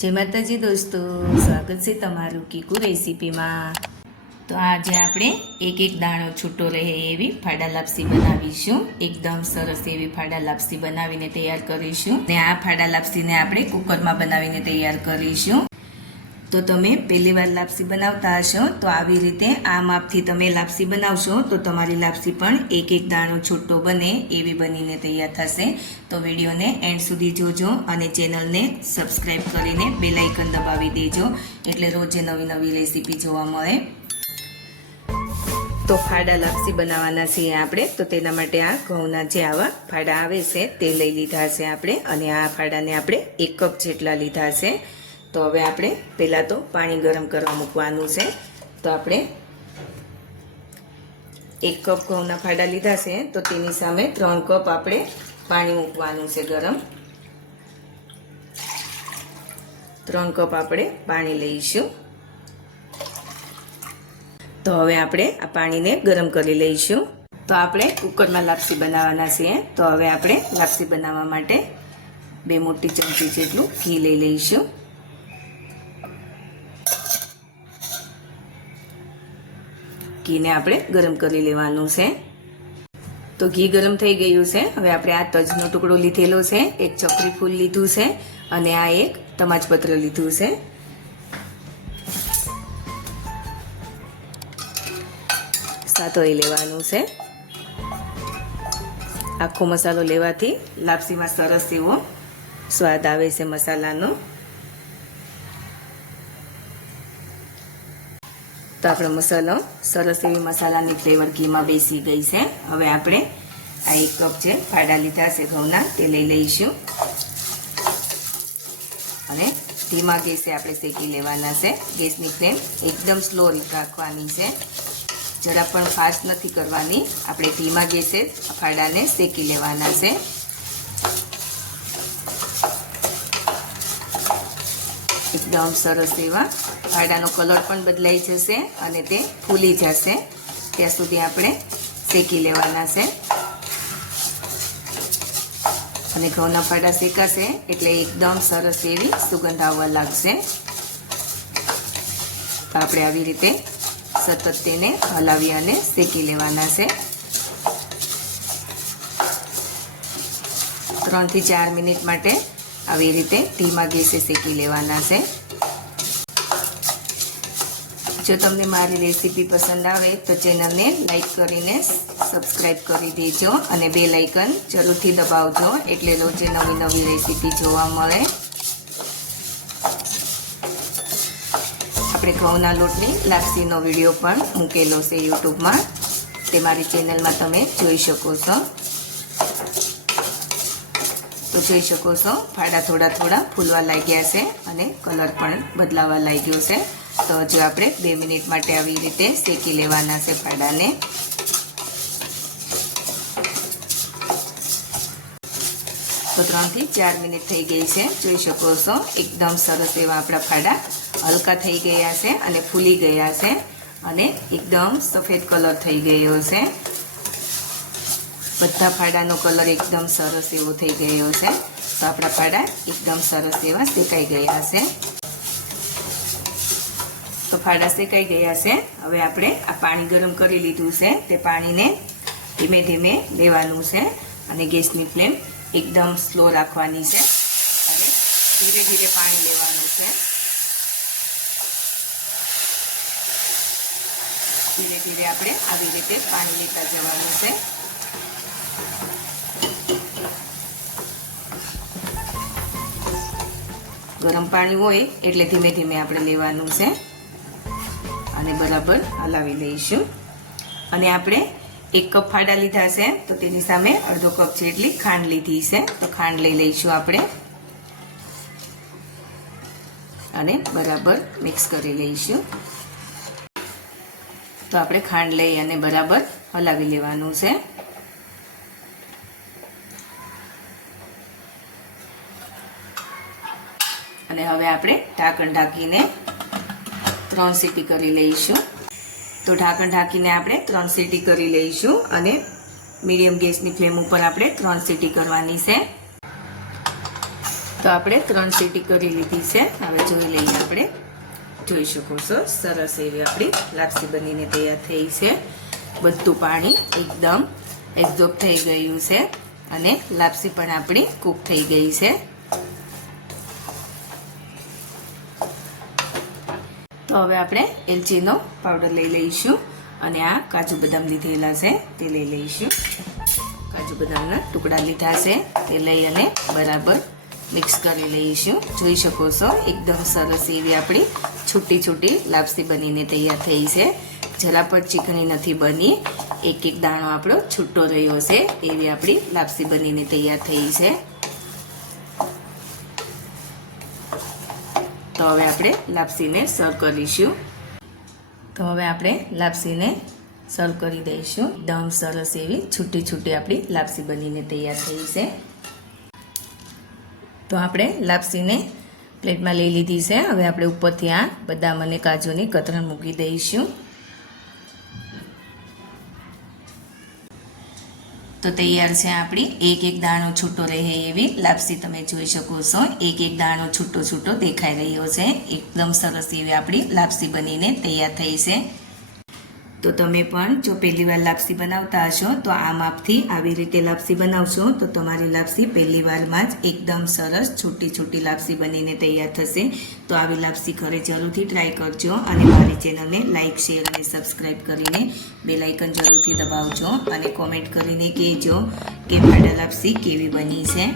જય માતાજી દોસ્તો, સ્વાગત છે તમારું કીકુ રેસીપીમાં. તો આજે આપણે એક એક દાણો છૂટો રહે એવી ફાડા લાપસી બનાવીશું. એકદમ સરસ એવી ફાડા લાપસી બનાવીને તૈયાર કરીશું. ને આ ફાડા લાપસીને આપણે કુકરમાં બનાવીને તૈયાર કરીશું. તો તમે પહેલી વાર લાપસી બનાવતા હશો, તો આવી રીતે આ માપથી તમે લાપસી બનાવશો, તો તમારી લાપસી પણ એક એક દાણો છૂટો બને એવી બનીને તૈયાર થશે. તો વિડીયોને એન્ડ સુધી જોજો અને ચેનલને સબસ્ક્રાઈબ કરીને બેલાઇકન દબાવી દેજો, એટલે રોજે નવી નવી રેસીપી જોવા મળે. તો ફાડા લાપસી બનાવવાના છીએ આપણે, તો તેના માટે આ ઘઉંના જે આવા ફાડા આવે છે, તે લઈ લીધા છે આપણે, અને આ ફાડાને આપણે એક કપ જેટલા લીધા છે. તો હવે આપણે પહેલાં તો પાણી ગરમ કરવા મૂકવાનું છે. તો આપણે એક કપ ઘઉંના ફાડા લીધા છે, તો તેની સામે ત્રણ કપ આપણે પાણી મૂકવાનું છે ગરમ. ત્રણ કપ આપણે પાણી લઈશું. તો હવે આપણે આ પાણીને ગરમ કરી લઈશું. તો આપણે કુકરમાં લાપસી બનાવવાના છીએ. તો હવે આપણે લાપસી બનાવવા માટે બે મોટી ચમચી જેટલું ઘી લઈ લઈશું. ઘીને આપણે ગરમ કરી લેવાનું છે. તો ઘી ગરમ થઈ ગયું છે. હવે આપણે આ તજનો ટુકડો લીધેલો છે. એક ચકરી ફૂલ લીધું છે અને આ એક તમાજપત્ર લીધું છે. સાતોઈ લેવાનું છે. આખો મસાલો લેવાથી લાપસીમાં સરસ એવો સ્વાદ આવે છે મસાલાનો. તો આપણો મસાલો, સરસ એવી મસાલાની ફ્લેવર ઘીમાં બેસી ગઈ છે. હવે આપણે આ એક કપ છે, ફાડા લીધા છે ઘઉંના, તે લઈ લઈશું. અને ધીમા ગેસે આપણે શેકી લેવાના છે. ગેસની ફ્લેમ એકદમ સ્લો રાખવાની છે. જરા પણ ફાસ્ટ નથી કરવાની. આપણે ધીમા ગેસે ફાડાને શેકી લેવાના છે. એકદમ સરસ એવા. ફાડાનો કલર પણ બદલાઈ જશે અને તે ફૂલી જશે. ત્યાં સુધી આપણે શેકી લેવાના છે. અને ઘઉંના ફાડા શેકાશે એટલે એકદમ સરસ એવી સુગંધ આવવા લાગશે. તો આપણે આવી રીતે સતત તેને હલાવી અને શેકી લેવાના છે. ત્રણથી ચાર મિનિટ માટે આવી રીતે ધીમા ગેસે શેકી લેવાના છે. જો તમને મારી રેસીપી પસંદ આવે તો ચેનલને લાઈક કરીને સબસ્ક્રાઈબ કરી દેજો અને બે લાઇકન જરૂરથી દબાવજો એટલે રોજે નવી નવી રેસીપી જોવા મળે. આપણે ઘઉંના લોટની લાપસીનો વીડિયો પણ મૂકેલો છે યુટ્યુબમાં. તે મારી ચેનલમાં તમે જોઈ શકો છો. તો જોઈ શકો છો. ફાડા થોડા થોડા ફૂલવા લાગ્યા છે અને કલર પણ બદલાવા લાગ્યો છે. તો હજુ આપણે બે મિનિટ માટે આવી રીતે શેકી લેવાના છે ફાડાને. તો ત્રણથી ચાર મિનિટ થઈ ગઈ છે. જોઈ શકો છો, એકદમ સરસ એવા આપણા ફાડા હલકા થઈ ગયા છે અને ફૂલી ગયા છે અને એકદમ સફેદ કલર થઈ ગયો છે. બધા ફાડાનો કલર એકદમ સરસ એવો થઈ ગયો છે. તો આપણા ફાડા એકદમ સરસ એવા શેકાઈ ગયા છે. તો ફાડા શેકાઈ ગયા છે. હવે આપણે આ પાણી ગરમ કરી લીધું છે. તે પાણીને ધીમે ધીમે લેવાનું છે અને ગેસની ફ્લેમ એકદમ સ્લો રાખવાની છે. અને ધીરે ધીરે પાણી લેવાનું છે. ધીરે ધીરે આપણે આવી રીતે પાણી લેતા જવાનું છે. ગરમ પાણી હોય એટલે ધીમે ધીમે આપણે લેવાનું છે. અને બરાબર હલાવી લઈશું. અને આપણે એક કપ ફાડા લીધા છે, તો તેની સામે અડધો કપ જેટલી ખાંડ લીધી છે, તો ખાંડ લઈ લઈશું આપણે. અને બરાબર મિક્સ કરી લઈશું. તો આપણે ખાંડ લઈ અને બરાબર હલાવી લેવાનું છે. અને હવે આપણે ઢાંકણ ઢાંકીને ત્રણ સીટી કરી લઈશું. તો ઢાંકણ ઢાંકીને આપણે ત્રણ સીટી કરી લઈશું અને મીડિયમ ગેસની ફ્લેમ ઉપર આપણે ત્રણ સીટી કરવાની છે. તો આપણે ત્રણ સીટી કરી લીધી છે. હવે જોઈ લઈએ આપણે. જોઈ શકો છો, સરસ એવી આપણી લાપસી બનીને તૈયાર થઈ છે. બધું પાણી એકદમ એબ્ઝોર્બ થઈ ગયું છે અને લાપસી પણ આપણી કૂક થઈ ગઈ છે. તો હવે આપણે એલચીનો પાવડર લઈ લઈશું અને આ કાજુ બદામ લીધેલા છે, તે લઈ લઈશું. કાજુ બદામના ટુકડા લીધા છે, તે લઈ અને બરાબર મિક્સ કરી લઈશું. જોઈ શકો છો, એકદમ સરસ એવી આપણી છૂટી છૂટી લાપસી બનીને તૈયાર થઈ છે. જરા પણ ચીકણી નથી બની. એક એક દાણો આપણો છૂટો રહ્યો છે, એવી આપણી લાપસી બનીને તૈયાર થઈ છે. તો હવે આપણે લાપસીને સર્વ કરીશું તો હવે આપણે લાપસીને સર્વ કરી દઈશું. એકદમ સરસ એવી છૂટી છૂટી આપણી લાપસી બનીને તૈયાર થઈ છે. તો આપણે લાપસીને પ્લેટમાં લઈ લીધી છે. હવે આપણે ઉપરથી આ બદામ અને કાજુની કતરણ મૂકી દઈશું. તો તૈયાર છે આપણી. એક એક દાણો છૂટો રહે એવી. લાપસી તમે જોઈ શકો છો. એક એક દાણો છૂટો છૂટો દેખાઈ રહ્યો છે. એકદમ સરસ એવી આપણી લાપસી બનીને તૈયાર થઈ છે. તો તમે પણ જો પહેલી વાર લાપસી બનાવતા હશો, તો આ માપથી આવી રીતે લાપસી બનાવશો, તો તમારી લાપસી પહેલી વારમાં જ એકદમ સરસ છોટી છોટી લાપસી બનીને તૈયાર થશે. તો આવી લાપસી ઘરે જરૂરથી ટ્રાય કરજો અને મારી ચેનલને લાઇક શેર અને સબસ્ક્રાઈબ કરીને બેલાઇકન જરૂરથી દબાવજો અને કોમેન્ટ કરીને કહેજો કે ફાડા લાપસી કેવી બની છે.